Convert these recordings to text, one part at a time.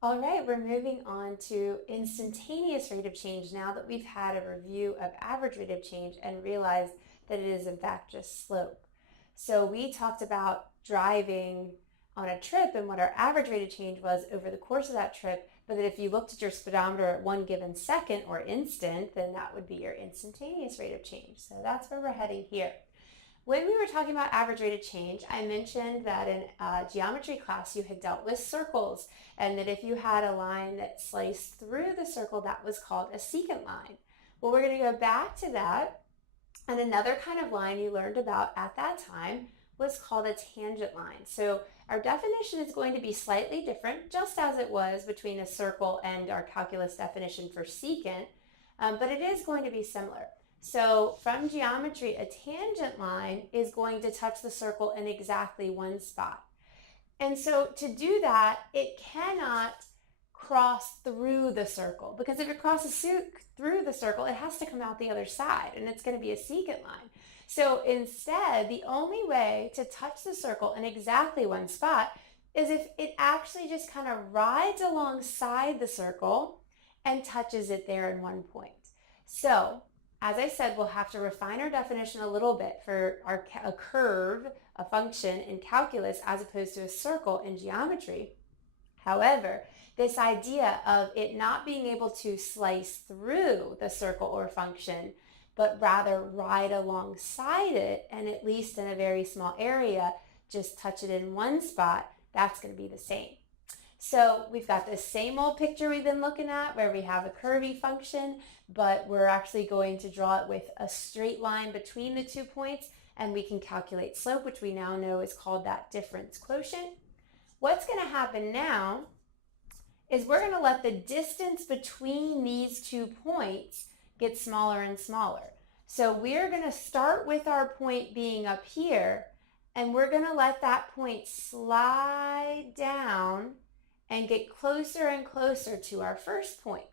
All right, we're moving on to instantaneous rate of change now that we've had a review of average rate of change and realized that it is in fact just slope. So we talked about driving on a trip and what our average rate of change was over the course of that trip, but that if you looked at your speedometer at one given second or instant, then that would be your instantaneous rate of change. So that's where we're heading here. When we were talking about average rate of change, I mentioned that in geometry class you had dealt with circles, and that if you had a line that sliced through the circle, that was called a secant line. Well, we're going to go back to that, and another kind of line you learned about at that time was called a tangent line. So our definition is going to be slightly different, just as it was between a circle and our calculus definition for secant, but it is going to be similar. So from geometry, a tangent line is going to touch the circle in exactly one spot. And so to do that, it cannot cross through the circle, because if it crosses through the circle, it has to come out the other side, and it's going to be a secant line. So instead, the only way to touch the circle in exactly one spot is if it actually just kind of rides alongside the circle and touches it there in one point. So as I said, we'll have to refine our definition a little bit for a curve, a function in calculus, as opposed to a circle in geometry. However, this idea of it not being able to slice through the circle or function, but rather ride alongside it, and at least in a very small area, just touch it in one spot, that's going to be the same. So we've got this same old picture we've been looking at where we have a curvy function, but we're actually going to draw it with a straight line between the 2 points, and we can calculate slope, which we now know is called that difference quotient. What's going to happen now is we're going to let the distance between these 2 points get smaller and smaller. So we're going to start with our point being up here, and we're going to let that point slide down and get closer and closer to our first point.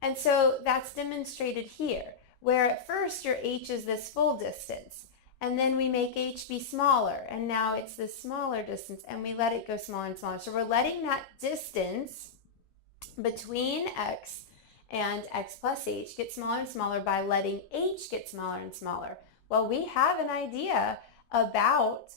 And so that's demonstrated here, where at first your h is this full distance, and then we make h be smaller, and now it's this smaller distance, and we let it go smaller and smaller. So we're letting that distance between x and x plus h get smaller and smaller by letting h get smaller and smaller. Well, we have an idea about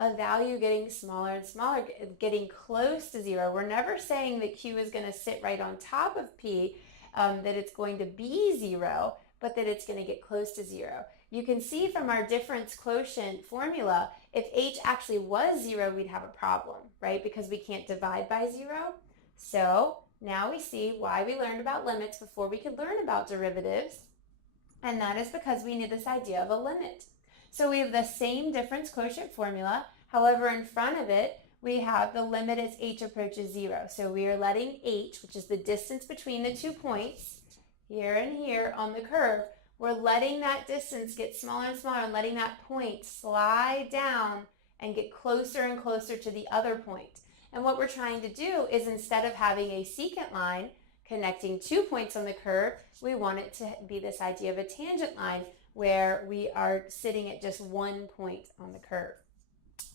a value getting smaller and smaller, getting close to zero. We're never saying that q is going to sit right on top of p, that it's going to be zero, but that it's going to get close to zero. You can see from our difference quotient formula, if h actually was zero, we'd have a problem, right? Because we can't divide by zero. So now we see why we learned about limits before we could learn about derivatives, and that is because we knew this idea of a limit. So we have the same difference quotient formula. However, in front of it, we have the limit as h approaches zero. So we are letting h, which is the distance between the 2 points, here and here on the curve, we're letting that distance get smaller and smaller and letting that point slide down and get closer and closer to the other point. And what we're trying to do is, instead of having a secant line connecting 2 points on the curve, we want it to be this idea of a tangent line, where we are sitting at just 1 point on the curve.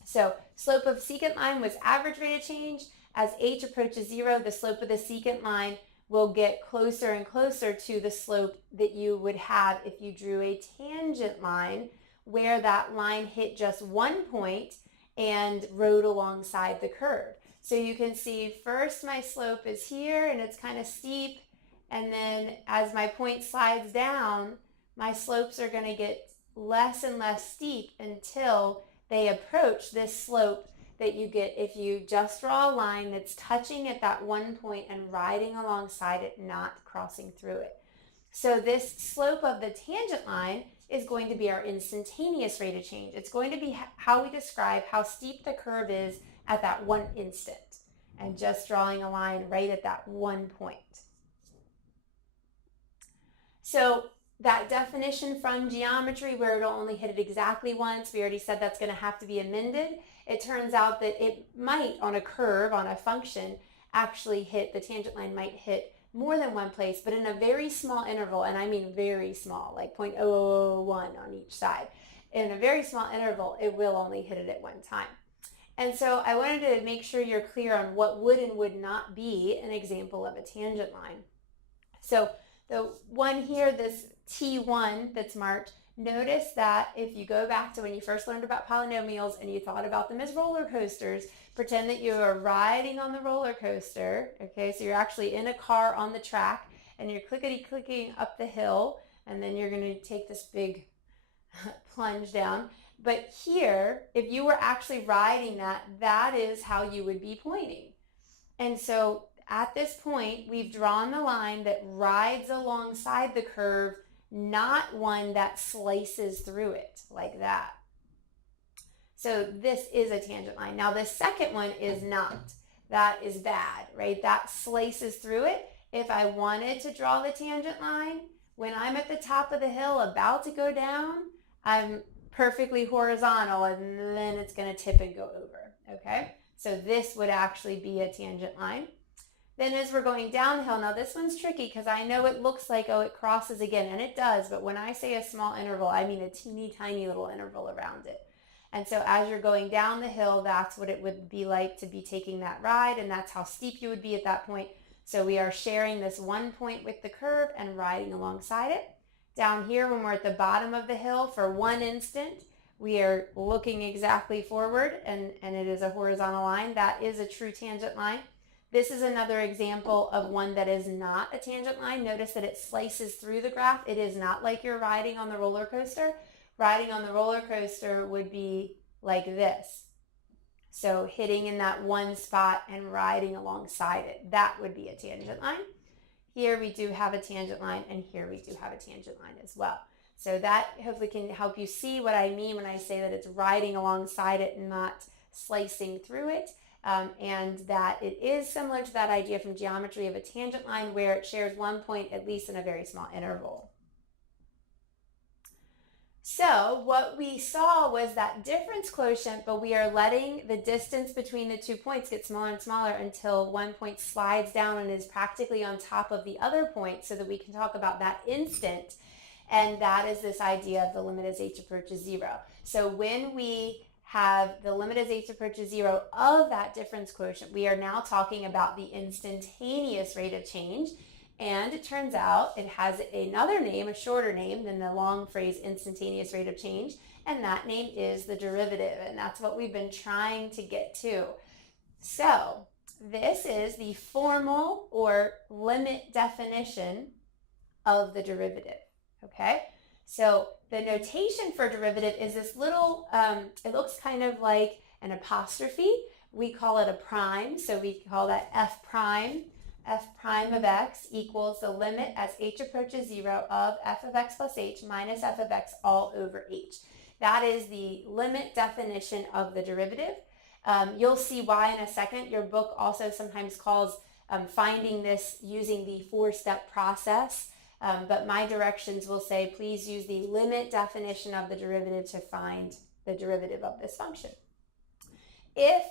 So slope of secant line was average rate of change. As h approaches zero, the slope of the secant line will get closer and closer to the slope that you would have if you drew a tangent line, where that line hit just 1 point and rode alongside the curve. So you can see first my slope is here and it's kind of steep, and then as my point slides down, my slopes are going to get less and less steep until they approach this slope that you get if you just draw a line that's touching at that 1 point and riding alongside it, not crossing through it. So this slope of the tangent line is going to be our instantaneous rate of change. It's going to be how we describe how steep the curve is at that one instant, and just drawing a line right at that 1 point. So that definition from geometry, where it'll only hit it exactly once, we already said that's going to have to be amended. It turns out that it might, on a curve, on a function, actually hit, the tangent line might hit more than one place, but in a very small interval, and I mean very small, like 0.001 on each side. In a very small interval, it will only hit it at one time. And so I wanted to make sure you're clear on what would and would not be an example of a tangent line. So the one here, this T1 that's marked, notice that if you go back to when you first learned about polynomials and you thought about them as roller coasters, pretend that you are riding on the roller coaster, okay? So you're actually in a car on the track and you're clickety-clicking up the hill, and then you're gonna take this big plunge down. But here, if you were actually riding that, that is how you would be pointing. And so at this point, we've drawn the line that rides alongside the curve, not one that slices through it like that. So this is a tangent line. Now the second one is not. That is bad, right? That slices through it. If I wanted to draw the tangent line, when I'm at the top of the hill about to go down, I'm perfectly horizontal, and then it's going to tip and go over, okay? So this would actually be a tangent line. Then as we're going downhill, now this one's tricky because I know it looks like, oh, it crosses again, and it does, but when I say a small interval, I mean a teeny tiny little interval around it. And so as you're going down the hill, that's what it would be like to be taking that ride, and that's how steep you would be at that point. So we are sharing this one point with the curve and riding alongside it. Down here, when we're at the bottom of the hill, for one instant, we are looking exactly forward, and it is a horizontal line. That is a true tangent line. This is another example of one that is not a tangent line. Notice that it slices through the graph. It is not like you're riding on the roller coaster. Riding on the roller coaster would be like this. So hitting in that one spot and riding alongside it. That would be a tangent line. Here we do have a tangent line, and here we do have a tangent line as well. So that hopefully can help you see what I mean when I say that it's riding alongside it and not slicing through it. And that it is similar to that idea from geometry of a tangent line where it shares one point at least in a very small interval. So what we saw was that difference quotient, but we are letting the distance between the 2 points get smaller and smaller until one point slides down and is practically on top of the other point, so that we can talk about that instant. And that is this idea of the limit as h approaches 0. So when we have the limit as h approaches 0 of that difference quotient, we are now talking about the instantaneous rate of change. And it turns out it has another name, a shorter name than the long phrase instantaneous rate of change, and that name is the derivative, and that's what we've been trying to get to. So this is the formal or limit definition of the derivative, okay? So the notation for derivative is this little, it looks kind of like an apostrophe. We call it a prime, so we call that f prime. F prime of x equals the limit as h approaches 0 of f of x plus h minus f of x all over h. That is the limit definition of the derivative. You'll see why in a second. Your book also sometimes calls finding this using the four-step process, but my directions will say please use the limit definition of the derivative to find the derivative of this function. If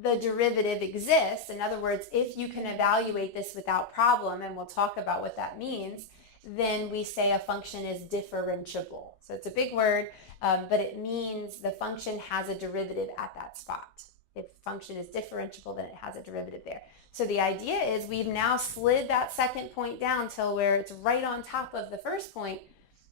the derivative exists, in other words, if you can evaluate this without problem, and we'll talk about what that means, then we say a function is differentiable. So it's a big word, but it means the function has a derivative at that spot. If the function is differentiable, then it has a derivative there. So the idea is we've now slid that second point down till where it's right on top of the first point,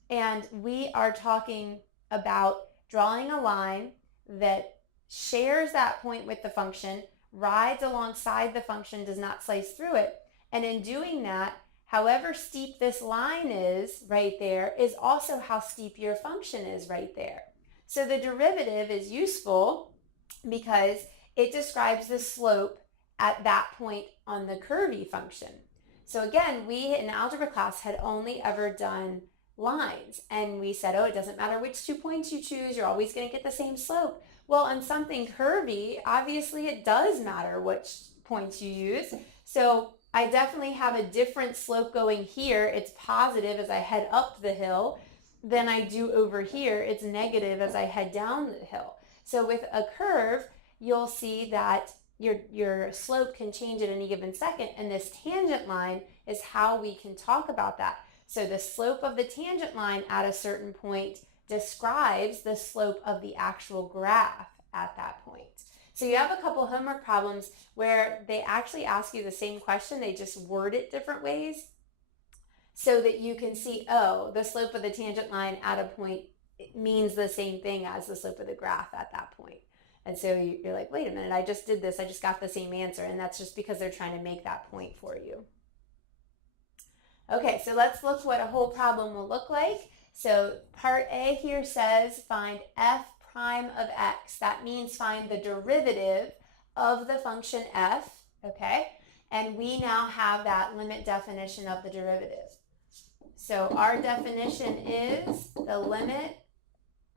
and we are talking about drawing a line that shares that point with the function, rides alongside the function, does not slice through it, and in doing that, however steep this line is right there is also how steep your function is right there. So the derivative is useful because it describes the slope at that point on the curvy function. So again, we in algebra class had only ever done lines, and we said, oh, it doesn't matter which 2 points you choose, you're always going to get the same slope. Well, on something curvy, obviously it does matter which points you use. So I definitely have a different slope going here. It's positive as I head up the hill than I do over here. It's negative as I head down the hill. So with a curve, you'll see that your slope can change at any given second, and this tangent line is how we can talk about that. So the slope of the tangent line at a certain point describes the slope of the actual graph at that point. So you have a couple homework problems where they actually ask you the same question, they just word it different ways so that you can see, oh, the slope of the tangent line at a point means the same thing as the slope of the graph at that point. And so you're like, wait a minute, I just did this, I just got the same answer. And that's just because they're trying to make that point for you. Okay, so let's look what a whole problem will look like. So part A here says find f prime of x. That means find the derivative of the function f, okay? And we now have that limit definition of the derivative. So our definition is the limit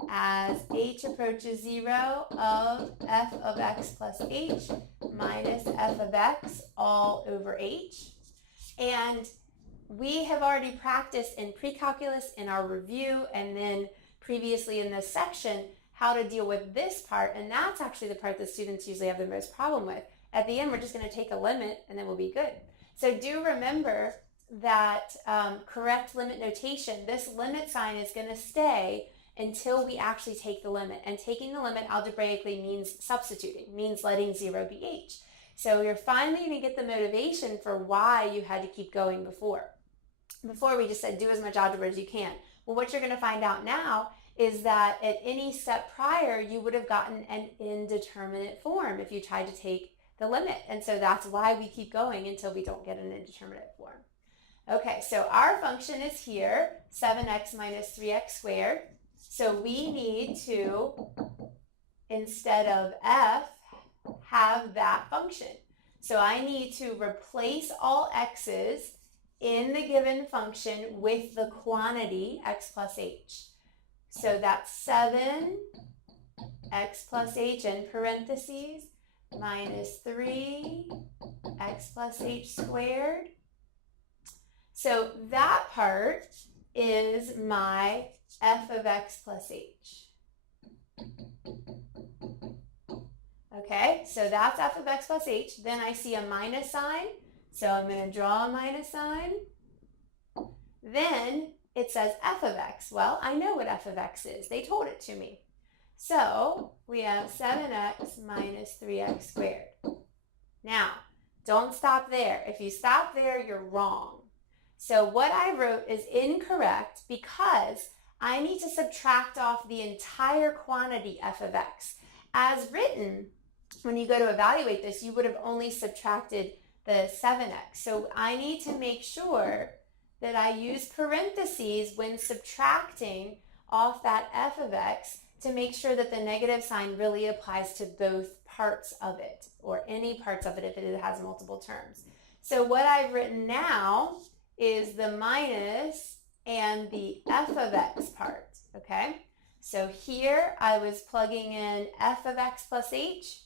as h approaches 0 of f of x plus h minus f of x all over h. And we have already practiced in pre-calculus, in our review, and then previously in this section, how to deal with this part, and that's actually the part that students usually have the most problem with. At the end, we're just going to take a limit, and then we'll be good. So do remember that correct limit notation, this limit sign is going to stay until we actually take the limit. And taking the limit algebraically means substituting, means letting 0 be h. So you're finally going to get the motivation for why you had to keep going before. Before we just said do as much algebra as you can. Well, what you're going to find out now is that at any step prior, you would have gotten an indeterminate form if you tried to take the limit. And so that's why we keep going until we don't get an indeterminate form. Okay, so our function is here, 7x minus 3x squared. So we need to, instead of f, have that function. So I need to replace all x's in the given function with the quantity x plus h. So that's 7x plus h in parentheses minus 3x plus h squared. So that part is my f of x plus h. Okay, so that's f of x plus h. Then I see a minus sign. So I'm going to draw a minus sign. Then it says f of x. Well, I know what f of x is. They told it to me. So we have 7x minus 3x squared. Now, don't stop there. If you stop there, you're wrong. So what I wrote is incorrect because I need to subtract off the entire quantity f of x. As written, when you go to evaluate this, you would have only subtracted the 7x. So I need to make sure that I use parentheses when subtracting off that f of x to make sure that the negative sign really applies to both parts of it, or any parts of it if it has multiple terms. So what I've written now is the minus and the f of x part, okay? So here I was plugging in f of x plus h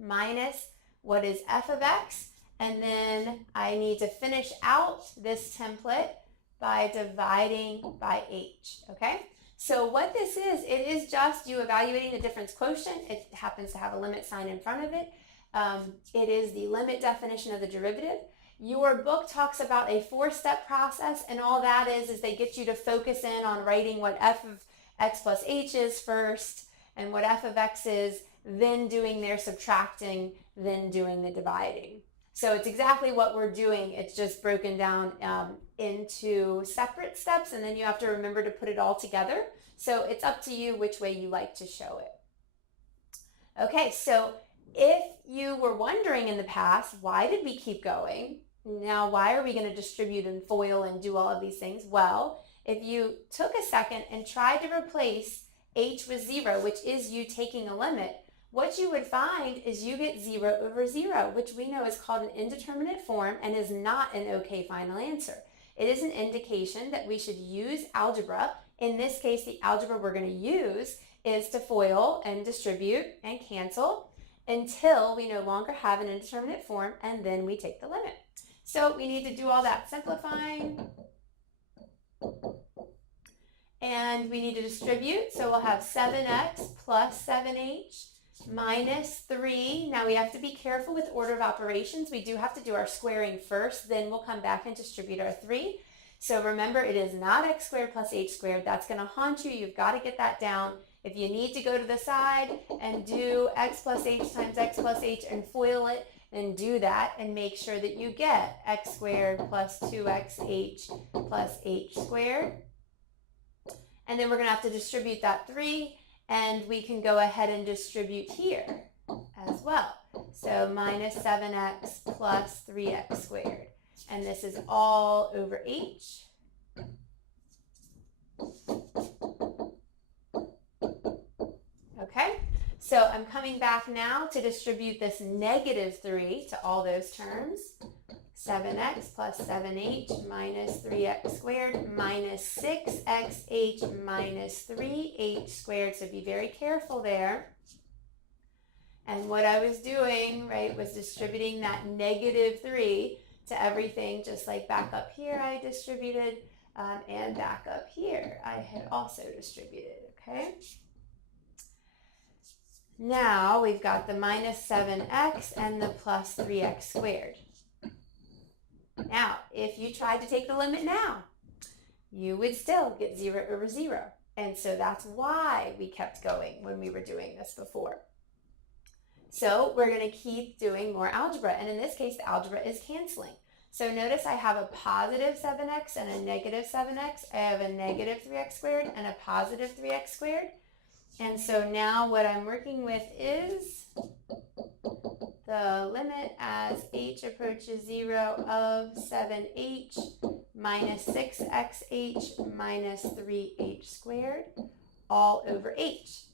minus what is f of x, and then I need to finish out this template by dividing by h, okay? So what this is, it is just you evaluating the difference quotient. It happens to have a limit sign in front of it. It is the limit definition of the derivative. Your book talks about a 4-step process, and all that is they get you to focus in on writing what f of x plus h is first, and what f of x is, then doing their subtracting, then doing the dividing. So it's exactly what we're doing. It's just broken down into separate steps, and then you have to remember to put it all together. So it's up to you which way you like to show it. Okay, so if you were wondering in the past, why did we keep going? Now, why are we going to distribute and FOIL and do all of these things? Well, if you took a second and tried to replace h with 0, which is you taking a limit, what you would find is you get 0 over 0, which we know is called an indeterminate form and is not an okay final answer. It is an indication that we should use algebra. In this case, the algebra we're going to use is to FOIL and distribute and cancel until we no longer have an indeterminate form, and then we take the limit. So we need to do all that simplifying, and we need to distribute. So we'll have 7x plus 7h minus 3. Now we have to be careful with order of operations. We do have to do our squaring first, then we'll come back and distribute our 3. So remember, it is not x squared plus h squared. That's going to haunt you. You've got to get that down. If you need to go to the side and do x plus h times x plus h and FOIL it, and do that and make sure that you get x squared plus 2xh plus h squared. And then we're going to have to distribute that 3, and we can go ahead and distribute here as well. So minus 7x plus 3x squared. And this is all over h. Okay, so I'm coming back now to distribute this negative 3 to all those terms. 7x plus 7h minus 3x squared minus 6xh minus 3h squared. So be very careful there. And what I was doing, right, was distributing that negative 3 to everything, just like back up here I distributed, and back up here I had also distributed, okay? Now we've got the minus 7x and the plus 3x squared. Now, if you tried to take the limit now, you would still get 0 over 0. And so that's why we kept going when we were doing this before. So we're going to keep doing more algebra. And in this case, the algebra is canceling. So notice I have a positive 7x and a negative 7x. I have a negative 3x squared and a positive 3x squared. And so now what I'm working with is the limit as h approaches 0 of 7h minus 6xh minus 3h squared all over h.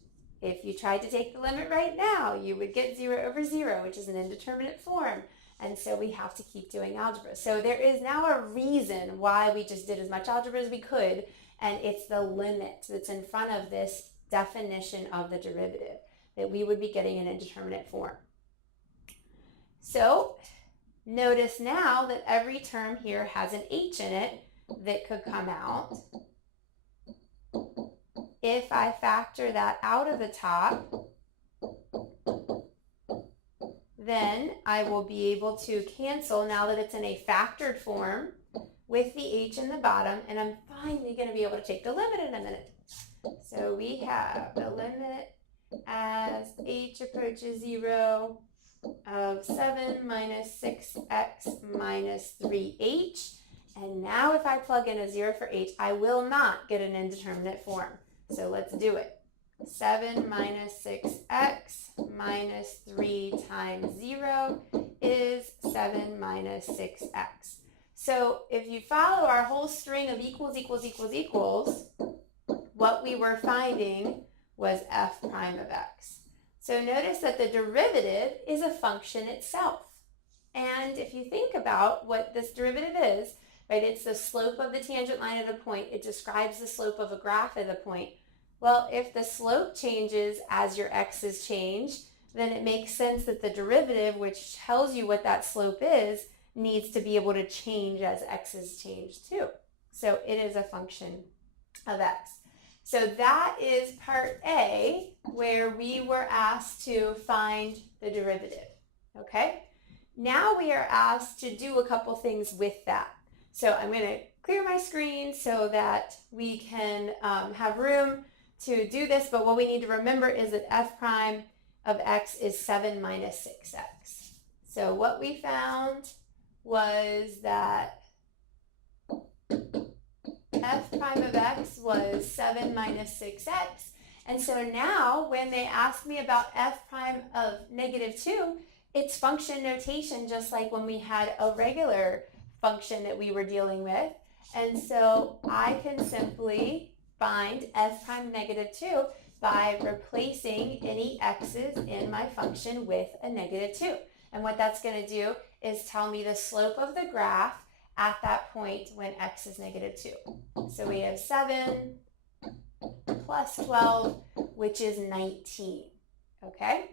If you tried to take the limit right now, you would get 0 over 0, which is an indeterminate form. And so we have to keep doing algebra. So there is now a reason why we just did as much algebra as we could, and it's the limit that's in front of this definition of the derivative, that we would be getting an indeterminate form. So notice now that every term here has an h in it that could come out. If I factor that out of the top, then I will be able to cancel now that it's in a factored form with the h in the bottom, and I'm finally going to be able to take the limit in a minute. So we have the limit as h approaches 0 of 7 minus 6x minus 3h. And now if I plug in a 0 for h, I will not get an indeterminate form. So let's do it. 7 minus 6x minus 3 times 0 is 7 minus 6x. So if you follow our whole string of equals, equals, equals, equals, what we were finding was f prime of x. So notice that the derivative is a function itself. And if you think about what this derivative is, right, it's the slope of the tangent line at a point. It describes the slope of a graph at a point. Well, if the slope changes as your x's change, then it makes sense that the derivative, which tells you what that slope is, needs to be able to change as x's change too. So it is a function of x. So that is part A, where we were asked to find the derivative, okay? Now we are asked to do a couple things with that. So I'm going to clear my screen so that we can have room to do this, but what we need to remember is that f prime of x is 7 minus 6x. So what we found was that f prime of x was 7 minus 6x. And so now when they ask me about f prime of negative 2, it's function notation just like when we had a regular function that we were dealing with. And so I can simply find f prime negative 2 by replacing any x's in my function with a negative 2. And what that's going to do is tell me the slope of the graph at that point when x is negative 2. So we have 7 plus 12, which is 19. Okay?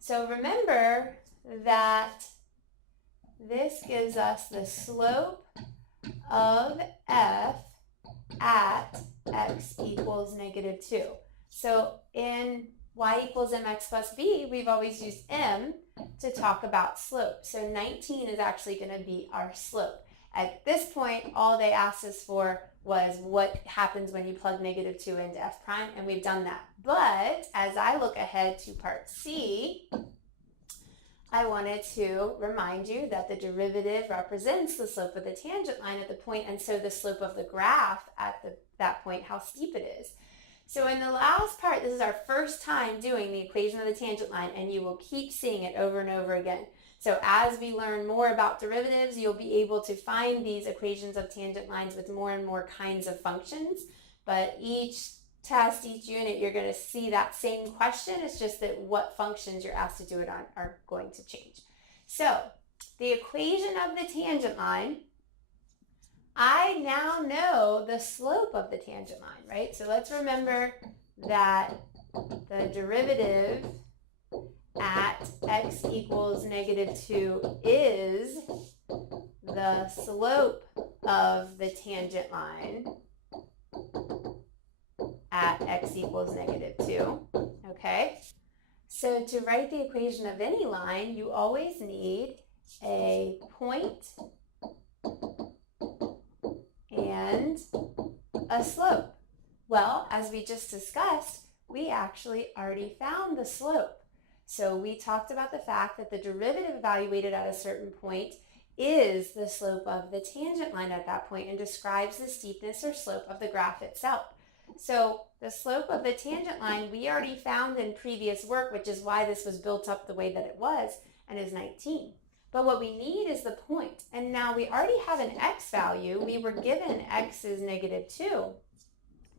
So remember that this gives us the slope of f at x equals negative 2. So in y equals mx plus b, we've always used m to talk about slope. So 19 is actually going to be our slope. At this point, all they asked us for was what happens when you plug -2 into f prime, and we've done that. But as I look ahead to part C, I wanted to remind you that the derivative represents the slope of the tangent line at the point, and so the slope of the graph at that point, how steep it is. So in the last part, this is our first time doing the equation of the tangent line, and you will keep seeing it over and over again. So as we learn more about derivatives, you'll be able to find these equations of tangent lines with more and more kinds of functions. But each test, each unit, you're going to see that same question. It's just that what functions you're asked to do it on are going to change. So the equation of the tangent line, I now know the slope of the tangent line, right? So let's remember that the derivative at x equals -2 is the slope of the tangent line at x equals -2, okay? So to write the equation of any line, you always need a point and a slope. Well, as we just discussed, we actually already found the slope. So we talked about the fact that the derivative evaluated at a certain point is the slope of the tangent line at that point and describes the steepness or slope of the graph itself. So the slope of the tangent line we already found in previous work, which is why this was built up the way that it was, and is 19. But what we need is the point. And now we already have an x value. We were given x is -2.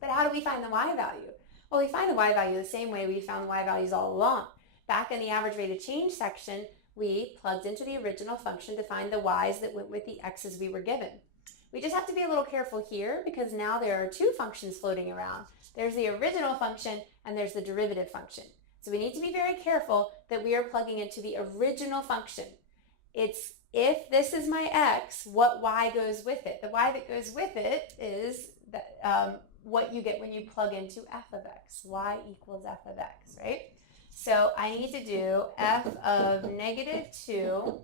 But how do we find the y value? Well, we find the y value the same way we found the y values all along. Back in the average rate of change section, we plugged into the original function to find the y's that went with the x's we were given. We just have to be a little careful here because now there are two functions floating around. There's the original function and there's the derivative function. So we need to be very careful that we are plugging into the original function. It's if this is my x, what y goes with it. The y that goes with it is what you get when you plug into f of x. Y equals f of x, right? So I need to do f of -2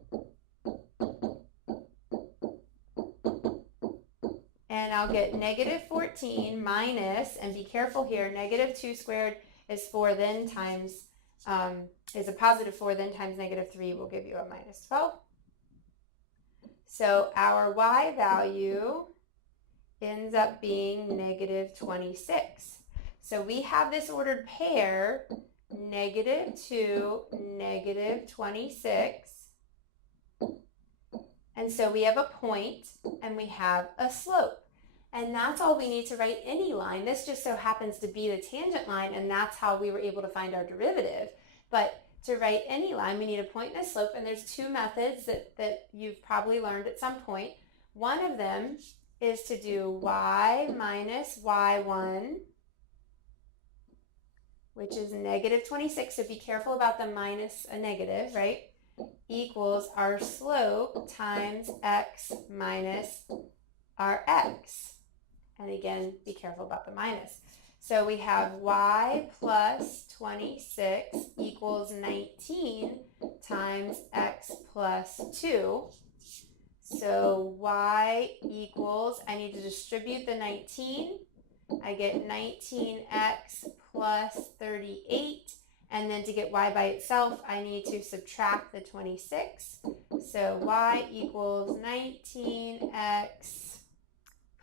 and I'll get -14 minus, and be careful here, -2 squared is 4 then times, is a positive 4 then times -3 will give you a -12. So our y value ends up being -26. So we have this ordered pair, -2, -26. And so we have a point and we have a slope. And that's all we need to write any line. This just so happens to be the tangent line, and that's how we were able to find our derivative. But to write any line, we need a point and a slope, and there's two methods that you've probably learned at some point. One of them is to do y minus y1, which is -26, so be careful about the minus a negative, right? Equals our slope times x minus our x. And again, be careful about the minus. So we have y plus 26 equals 19 times x plus 2. So y equals, I need to distribute the 19. I get 19x plus 38. And then to get y by itself, I need to subtract the 26. So y equals 19x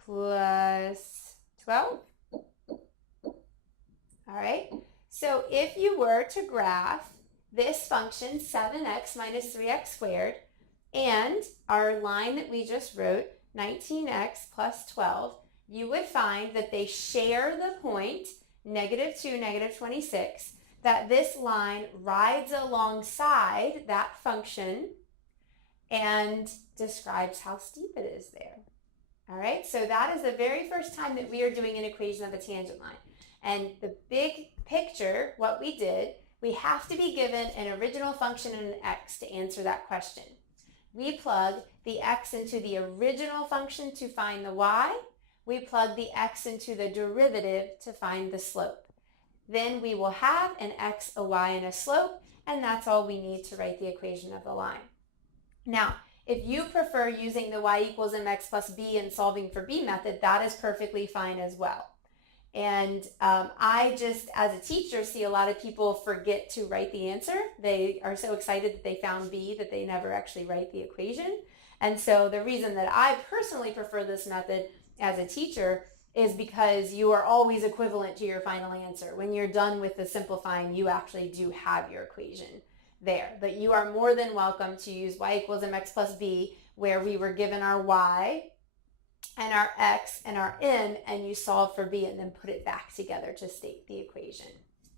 plus 12. All right, so if you were to graph this function 7x minus 3x squared and our line that we just wrote, 19x plus 12, you would find that they share the point, -2, -26, that this line rides alongside that function and describes how steep it is there. All right, so that is the very first time that we are doing an equation of a tangent line. And the big picture, what we did, we have to be given an original function and an x to answer that question. We plug the x into the original function to find the y. We plug the x into the derivative to find the slope. Then we will have an x, a y, and a slope, and that's all we need to write the equation of the line. Now, If you prefer using the y equals mx plus b and solving for b method, that is perfectly fine as well. And I just, as a teacher, see a lot of people forget to write the answer. They are so excited that they found b that they never actually write the equation. And so the reason that I personally prefer this method as a teacher is because you are always equivalent to your final answer. When you're done with the simplifying, you actually do have your equation there. But you are more than welcome to use y equals mx plus b, where we were given our y and our x and our m, and you solve for b and then put it back together to state the equation,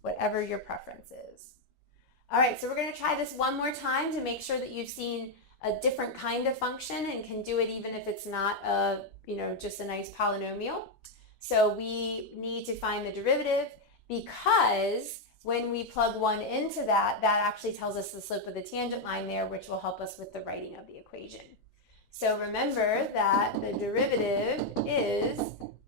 whatever your preference is. All right, so we're going to try this one more time to make sure that you've seen a different kind of function and can do it even if it's not a, just a nice polynomial. So we need to find the derivative, because when we plug 1 into that actually tells us the slope of the tangent line there, which will help us with the writing of the equation. So remember that the derivative is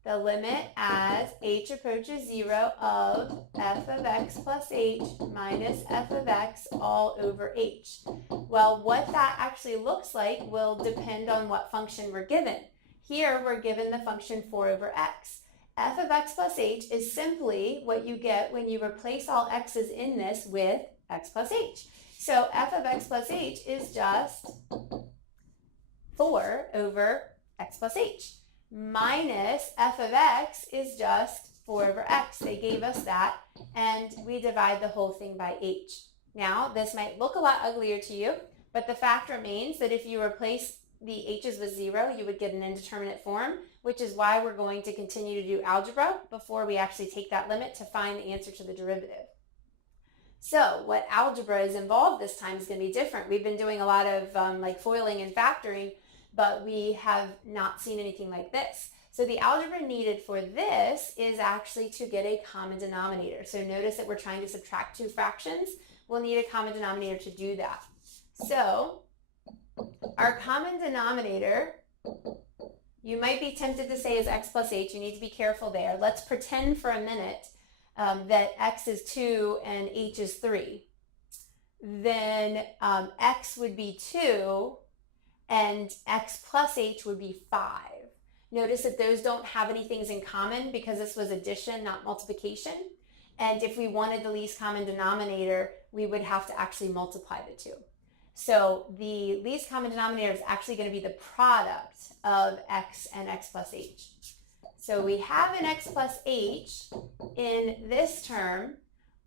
the limit as h approaches 0 of f of x plus h minus f of x all over h. Well, what that actually looks like will depend on what function we're given. Here we're given the function 4 over x. F of x plus h is simply what you get when you replace all x's in this with x plus h. So f of x plus h is just 4 over x plus h, minus f of x is just 4 over x. They gave us that, and we divide the whole thing by h. Now, this might look a lot uglier to you, but the fact remains that if you replace the h's with 0, you would get an indeterminate form, which is why we're going to continue to do algebra before we actually take that limit to find the answer to the derivative. So what algebra is involved this time is going to be different. We've been doing a lot of like foiling and factoring, but we have not seen anything like this. So the algebra needed for this is actually to get a common denominator. So notice that we're trying to subtract two fractions. We'll need a common denominator to do that. So our common denominator, you might be tempted to say is x plus h. You need to be careful there. Let's pretend for a minute that x is 2 and h is 3. Then x would be 2 and x plus h would be 5. Notice that those don't have any things in common because this was addition, not multiplication. And if we wanted the least common denominator, we would have to actually multiply the two. So the least common denominator is actually going to be the product of x and x plus h. So we have an x plus h in this term.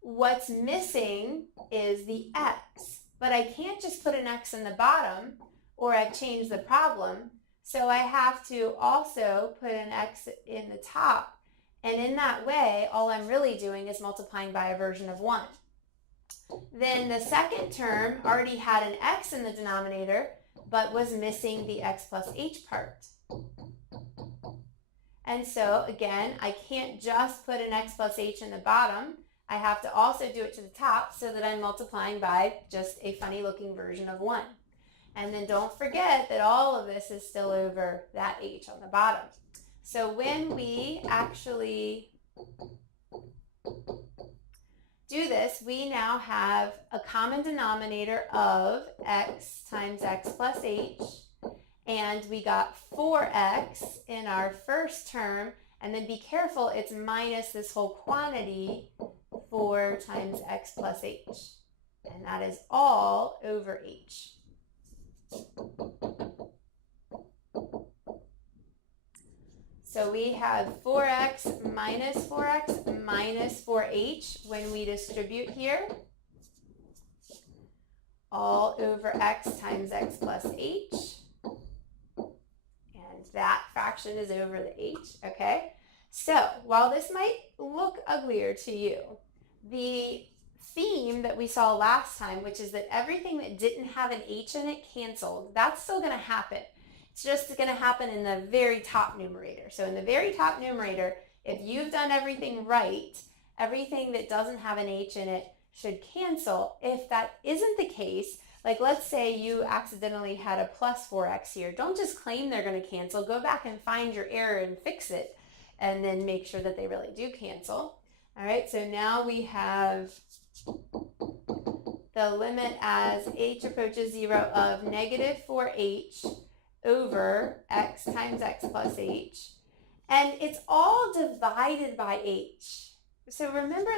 What's missing is the x, but I can't just put an x in the bottom or I've changed the problem. So I have to also put an x in the top. And in that way, all I'm really doing is multiplying by a version of 1. Then the second term already had an x in the denominator, but was missing the x plus h part. And so again, I can't just put an x plus h in the bottom. I have to also do it to the top so that I'm multiplying by just a funny looking version of 1. And then don't forget that all of this is still over that h on the bottom. So when we actually do this, we now have a common denominator of x times x plus h, and we got 4x in our first term, and then be careful, it's minus this whole quantity, 4 times x plus h, and that is all over h. So we have 4x minus 4h when we distribute here, all over x times x plus h. And that fraction is over the h, okay? So while this might look uglier to you, the theme that we saw last time, which is that everything that didn't have an h in it canceled, that's still going to happen. It's just going to happen in the very top numerator. So in the very top numerator, if you've done everything right, everything that doesn't have an h in it should cancel. If that isn't the case, like let's say you accidentally had a plus 4x here, don't just claim they're going to cancel. Go back and find your error and fix it, and then make sure that they really do cancel. All right, so now we have the limit as h approaches 0 of negative 4h over x times x plus h. And it's all divided by h. So remember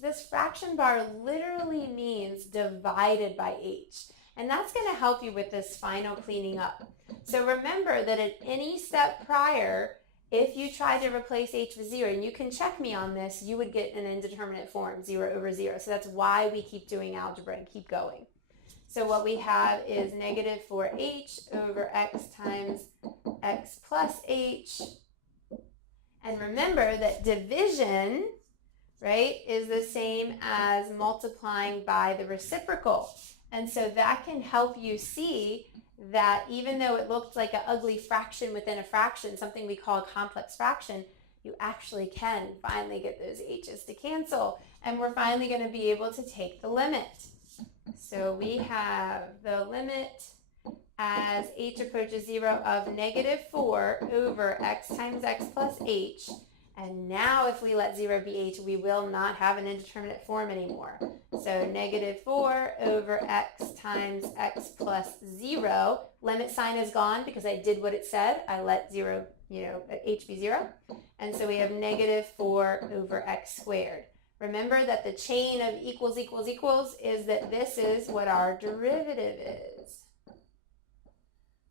this fraction bar literally means divided by h. And that's going to help you with this final cleaning up. So remember that at any step prior, if you try to replace h with 0, and you can check me on this, you would get an indeterminate form, 0 over 0. So that's why we keep doing algebra and keep going. So what we have is negative 4h over x times x plus h. And remember that division, right, is the same as multiplying by the reciprocal. And so that can help you see that even though it looked like an ugly fraction within a fraction, something we call a complex fraction, you actually can finally get those h's to cancel. And we're finally going to be able to take the limit. So we have the limit as h approaches 0 of negative 4 over x times x plus h. And now if we let 0 be h, we will not have an indeterminate form anymore. So negative 4 over x times x plus 0. Limit sign is gone because I did what it said. I let 0, h be 0. And so we have negative 4 over x squared. Remember that the chain of equals equals equals is that this is what our derivative is.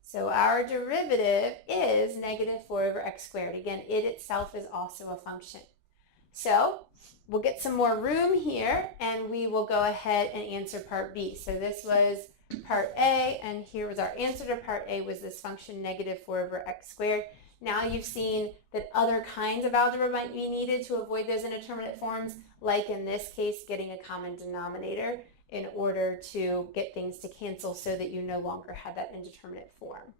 So our derivative is negative 4 over x squared. Again, it itself is also a function. So we'll get some more room here and we will go ahead and answer part B. So this was part A, and here was our answer to part A, was this function negative 4 over x squared. Now you've seen that other kinds of algebra might be needed to avoid those indeterminate forms, like in this case, getting a common denominator in order to get things to cancel so that you no longer have that indeterminate form.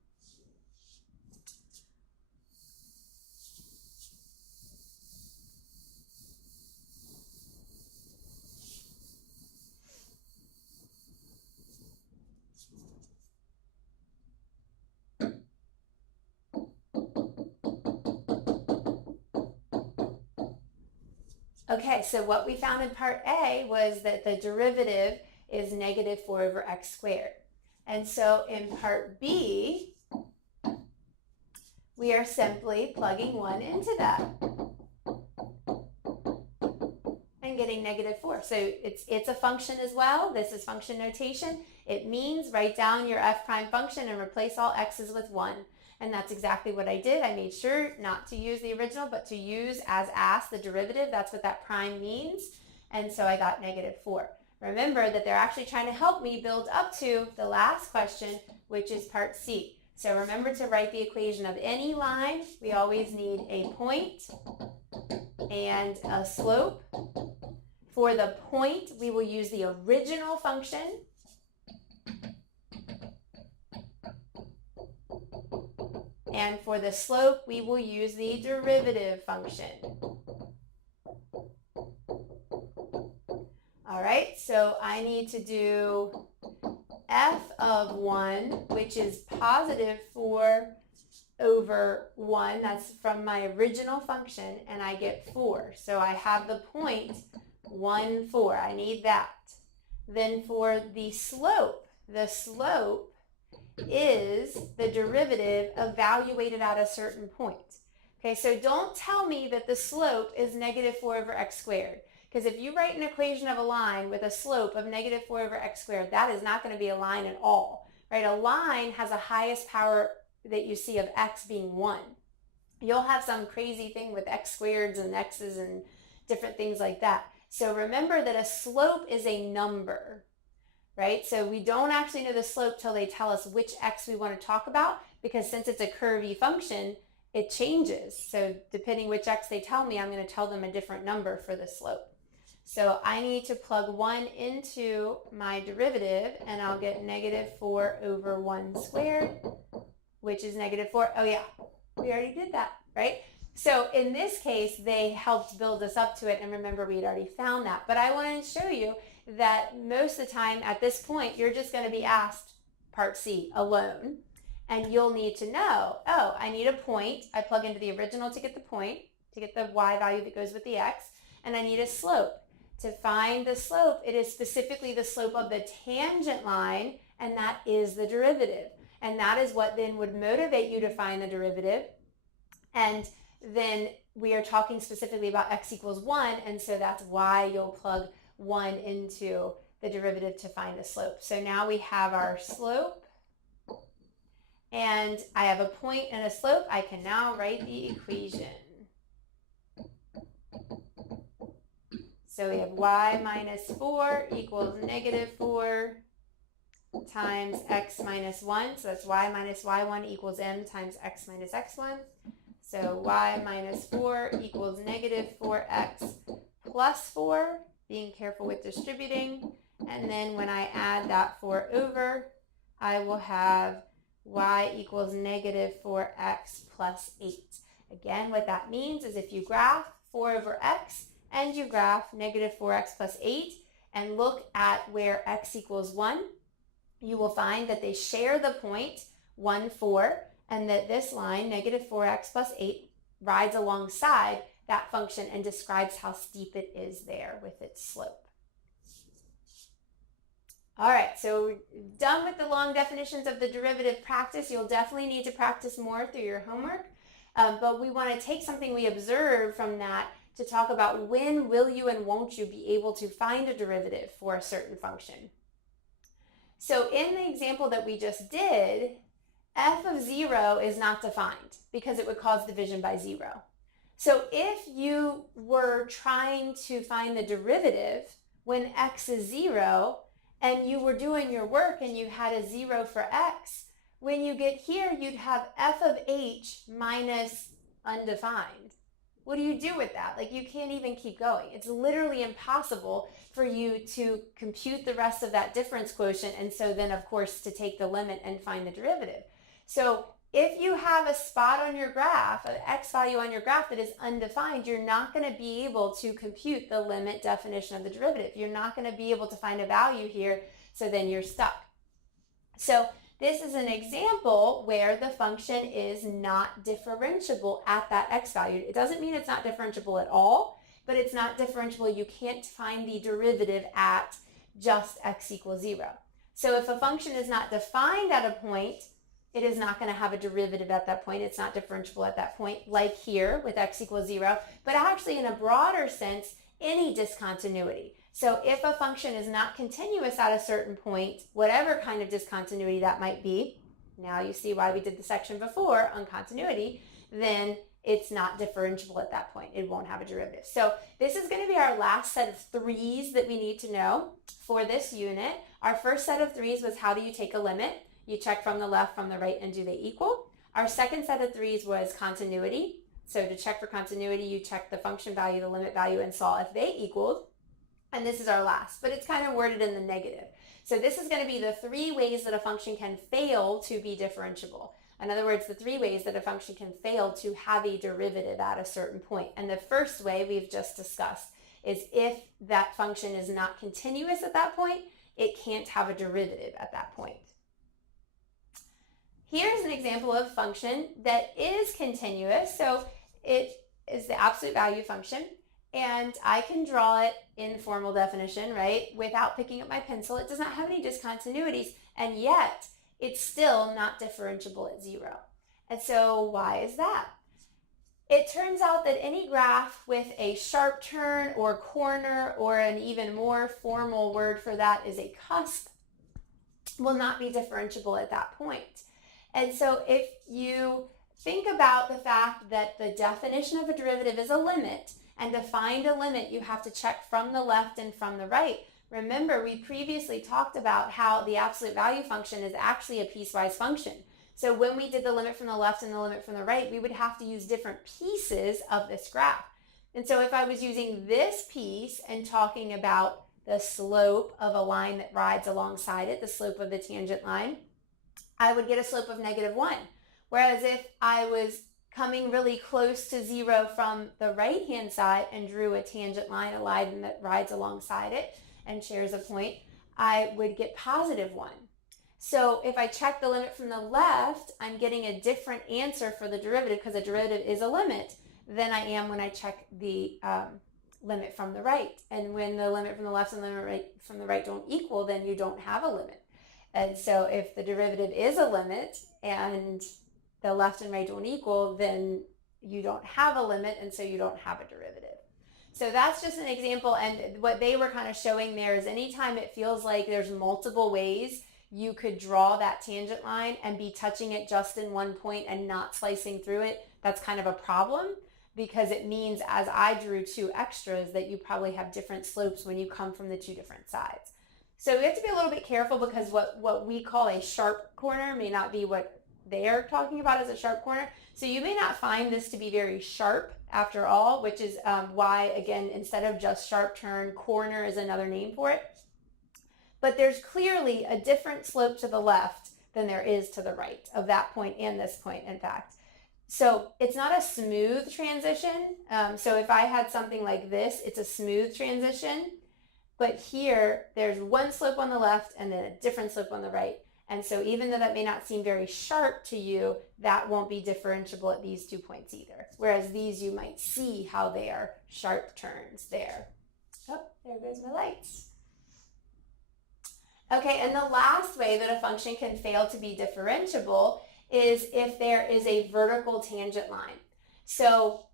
Okay, so what we found in part A was that the derivative is negative 4 over x squared. And so in part B, we are simply plugging 1 into that and getting negative 4. So it's a function as well. This is function notation. It means write down your f prime function and replace all x's with 1. And that's exactly what I did. I made sure not to use the original, but to use as asked the derivative. That's what that prime means. And so I got negative 4. Remember that they're actually trying to help me build up to the last question, which is part C. So remember to write the equation of any line. We always need a point and a slope. For the point, we will use the original function. And for the slope, we will use the derivative function. All right, so I need to do f of 1, which is positive 4 over 1. That's from my original function, and I get 4. So I have the point 1, 4. I need that. Then for the slope is the derivative evaluated at a certain point. Okay, so don't tell me that the slope is negative 4 over x squared. Because if you write an equation of a line with a slope of negative 4 over x squared, that is not going to be a line at all. Right? A line has a highest power that you see of x being 1. You'll have some crazy thing with x squareds and x's and different things like that. So remember that a slope is a number. Right? So we don't actually know the slope till they tell us which x we want to talk about, because since it's a curvy function, it changes. So depending which x they tell me, I'm going to tell them a different number for the slope. So I need to plug 1 into my derivative, and I'll get negative 4 over 1 squared, which is negative 4. Oh yeah, we already did that, right? So in this case, they helped build us up to it, and remember we had already found that. But I want to show you that most of the time at this point, you're just going to be asked part C alone, and you'll need to know, oh, I need a point. I plug into the original to get the point, to get the y value that goes with the x, and I need a slope. to find the slope, it is specifically the slope of the tangent line, and that is the derivative. And that is what then would motivate you to find the derivative. And then we are talking specifically about x equals 1, and so that's why you'll plug 1 into the derivative to find the slope. So now we have our slope, and I have a point and a slope. I can now write the equation. So we have y minus 4 equals negative 4 times x minus 1. So that's y minus y1 equals m times x minus x1. So y minus 4 equals negative 4x plus 4, being careful with distributing. And then when I add that 4 over, I will have y equals negative 4x plus 8. Again, what that means is if you graph 4 over x and you graph negative 4x plus 8 and look at where x equals 1, you will find that they share the point 1, 4, and that this line, negative 4x plus 8, rides alongside that function and describes how steep it is there with its slope. All right, so we're done with the long definitions of the derivative practice. You'll definitely need to practice more through your homework, but we want to take something we observed from that to talk about when will you and won't you be able to find a derivative for a certain function. So in the example that we just did, f of 0 is not defined because it would cause division by 0. So if you were trying to find the derivative when x is 0 and you were doing your work and you had a 0 for x, when you get here you'd have f of h minus undefined. What do you do with that? Like, you can't even keep going. It's literally impossible for you to compute the rest of that difference quotient, and so then of course to take the limit and find the derivative. So if you have a spot on your graph, an x value on your graph that is undefined, you're not going to be able to compute the limit definition of the derivative. You're not going to be able to find a value here, so then you're stuck. So this is an example where the function is not differentiable at that x value. It doesn't mean it's not differentiable at all, but it's not differentiable. You can't find the derivative at just x equals 0. So if a function is not defined at a point, it is not going to have a derivative at that point. It's not differentiable at that point, like here with x equals 0, but actually in a broader sense, any discontinuity. So if a function is not continuous at a certain point, whatever kind of discontinuity that might be, now you see why we did the section before on continuity, then it's not differentiable at that point. It won't have a derivative. So this is going to be our last set of threes that we need to know for this unit. Our first set of threes was how do you take a limit? You check from the left, from the right, and do they equal? Our second set of threes was continuity. So to check for continuity, you check the function value, the limit value, and saw if they equaled. And this is our last, but it's kind of worded in the negative. So this is going to be the 3 ways that a function can fail to be differentiable. In other words, the 3 ways that a function can fail to have a derivative at a certain point. And the first way we've just discussed is if that function is not continuous at that point, it can't have a derivative at that point. Here's an example of a function that is continuous. So it is the absolute value function, and I can draw it in formal definition, right, without picking up my pencil. It does not have any discontinuities, and yet it's still not differentiable at 0. And so why is that? It turns out that any graph with a sharp turn or corner, or an even more formal word for that is a cusp, will not be differentiable at that point. And so if you think about the fact that the definition of a derivative is a limit, and to find a limit you have to check from the left and from the right. Remember, we previously talked about how the absolute value function is actually a piecewise function. So when we did the limit from the left and the limit from the right, we would have to use different pieces of this graph. And so if I was using this piece and talking about the slope of a line that rides alongside it, the slope of the tangent line, I would get a slope of -1. Whereas if I was coming really close to 0 from the right-hand side and drew a tangent line, a line that rides alongside it and shares a point, I would get +1. So if I check the limit from the left, I'm getting a different answer for the derivative, because a derivative is a limit, than I am when I check the limit from the right. And when the limit from the left and the limit from the right don't equal, then you don't have a limit. And so if the derivative is a limit and the left and right don't equal, then you don't have a limit, and so you don't have a derivative. So that's just an example, and what they were kind of showing there is anytime it feels like there's multiple ways you could draw that tangent line and be touching it just in one point and not slicing through it, that's kind of a problem, because it means, as I drew two extras, that you probably have different slopes when you come from the two different sides. So we have to be a little bit careful, because what we call a sharp corner may not be what they're talking about as a sharp corner. So you may not find this to be very sharp after all, which is why, again, instead of just sharp turn, corner is another name for it. But there's clearly a different slope to the left than there is to the right of that point and this point, in fact. So it's not a smooth transition. So if I had something like this, it's a smooth transition. But here, there's one slope on the left and then a different slope on the right. And so even though that may not seem very sharp to you, that won't be differentiable at these 2 points either. Whereas these, you might see how they are sharp turns there. Oh, there goes my lights. Okay, and the last way that a function can fail to be differentiable is if there is a vertical tangent line. So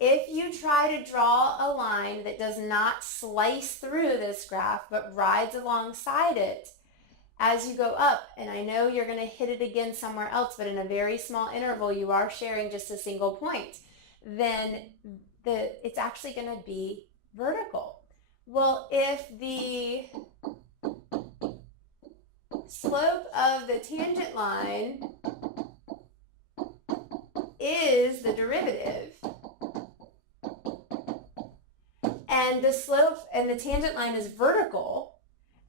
if you try to draw a line that does not slice through this graph but rides alongside it as you go up, and I know you're going to hit it again somewhere else, but in a very small interval you are sharing just a single point, then it's actually going to be vertical. Well, if the slope of the tangent line is the derivative, and the slope and the tangent line is vertical,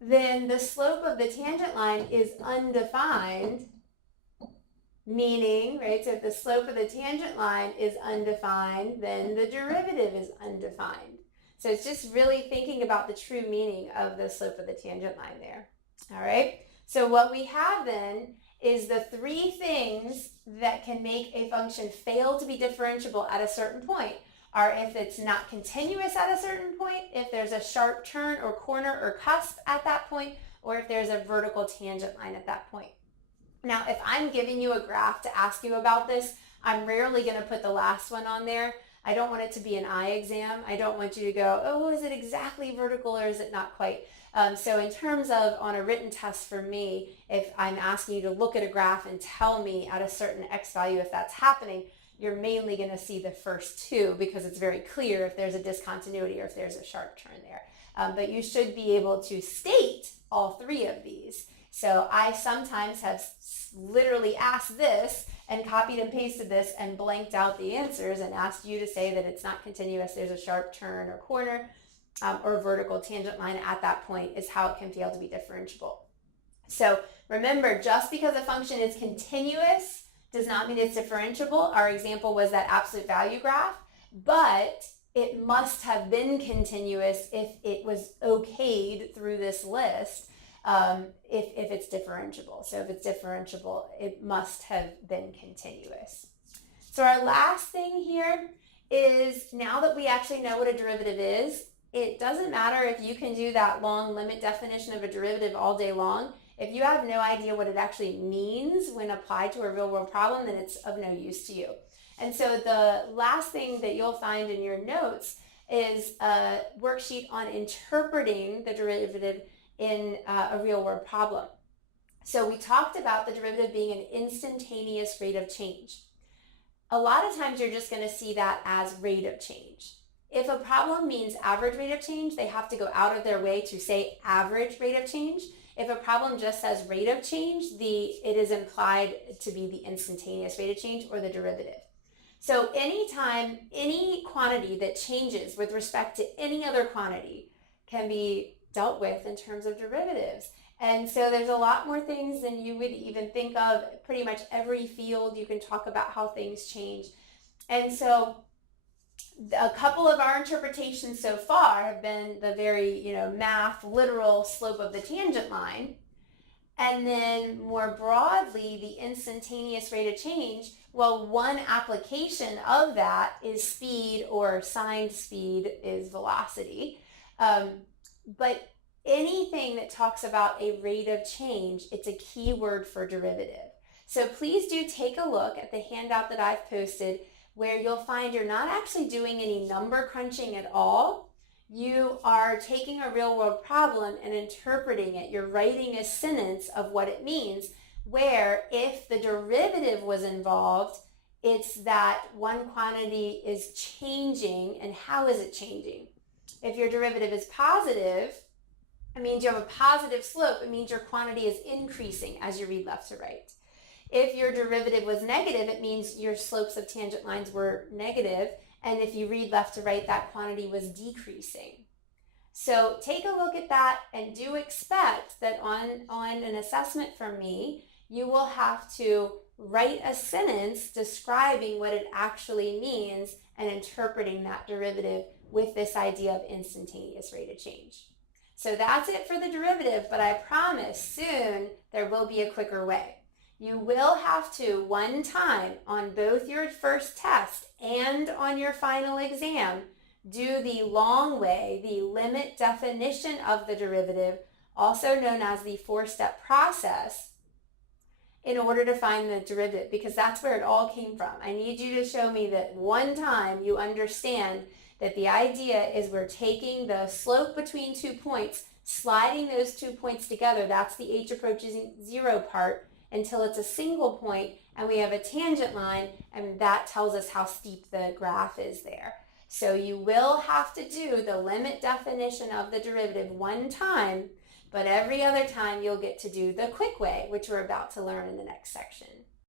then the slope of the tangent line is undefined, meaning, right, so if the slope of the tangent line is undefined, then the derivative is undefined. So it's just really thinking about the true meaning of the slope of the tangent line there. All right, so what we have then is the three things that can make a function fail to be differentiable at a certain point are if it's not continuous at a certain point, if there's a sharp turn or corner or cusp at that point, or if there's a vertical tangent line at that point. Now, if I'm giving you a graph to ask you about this, I'm rarely going to put the last one on there. I don't want it to be an eye exam. I don't want you to go, oh, is it exactly vertical or is it not quite? So in terms of on a written test for me, if I'm asking you to look at a graph and tell me at a certain x value if that's happening, you're mainly going to see the first two because it's very clear if there's a discontinuity or if there's a sharp turn there. But you should be able to state all three of these. So I sometimes have literally asked this and copied and pasted this and blanked out the answers and asked you to say that it's not continuous, there's a sharp turn or corner or vertical tangent line at that point is how it can fail to be differentiable. So remember, just because a function is continuous does not mean it's differentiable. Our example was that absolute value graph, but it must have been continuous if it was okayed through this list, if it's differentiable. So if it's differentiable, it must have been continuous. So our last thing here is, now that we actually know what a derivative is, it doesn't matter if you can do that long limit definition of a derivative all day long. If you have no idea what it actually means when applied to a real world problem, then it's of no use to you. And so the last thing that you'll find in your notes is a worksheet on interpreting the derivative in a real world problem. So we talked about the derivative being an instantaneous rate of change. A lot of times you're just going to see that as rate of change. If a problem means average rate of change, they have to go out of their way to say average rate of change. If a problem just says rate of change, it is implied to be the instantaneous rate of change or the derivative. So anytime any quantity that changes with respect to any other quantity can be dealt with in terms of derivatives. And so there's a lot more things than you would even think of. Pretty much every field you can talk about how things change. And so a couple of our interpretations so far have been the very, math, literal slope of the tangent line. And then more broadly, the instantaneous rate of change, Well, one application of that is speed, or sine speed is velocity. But anything that talks about a rate of change, it's a keyword for derivative. So please do take a look at the handout that I've posted, where you'll find you're not actually doing any number crunching at all. You are taking a real world problem and interpreting it. You're writing a sentence of what it means, where if the derivative was involved, it's that one quantity is changing, and how is it changing? If your derivative is positive, it means you have a positive slope. It means your quantity is increasing as you read left to right. If your derivative was negative, it means your slopes of tangent lines were negative, and if you read left to right, that quantity was decreasing. So take a look at that, and do expect that on an assessment from me, you will have to write a sentence describing what it actually means and interpreting that derivative with this idea of instantaneous rate of change. So that's it for the derivative, but I promise soon there will be a quicker way. You will have to, one time on both your first test and on your final exam, do the long way, the limit definition of the derivative, also known as the four-step process, in order to find the derivative, because that's where it all came from. I need you to show me that one time you understand that the idea is we're taking the slope between 2 points, sliding those 2 points together, that's the h approaching 0 part, until it's a single point, and we have a tangent line, and that tells us how steep the graph is there. So you will have to do the limit definition of the derivative one time, but every other time you'll get to do the quick way, which we're about to learn in the next section.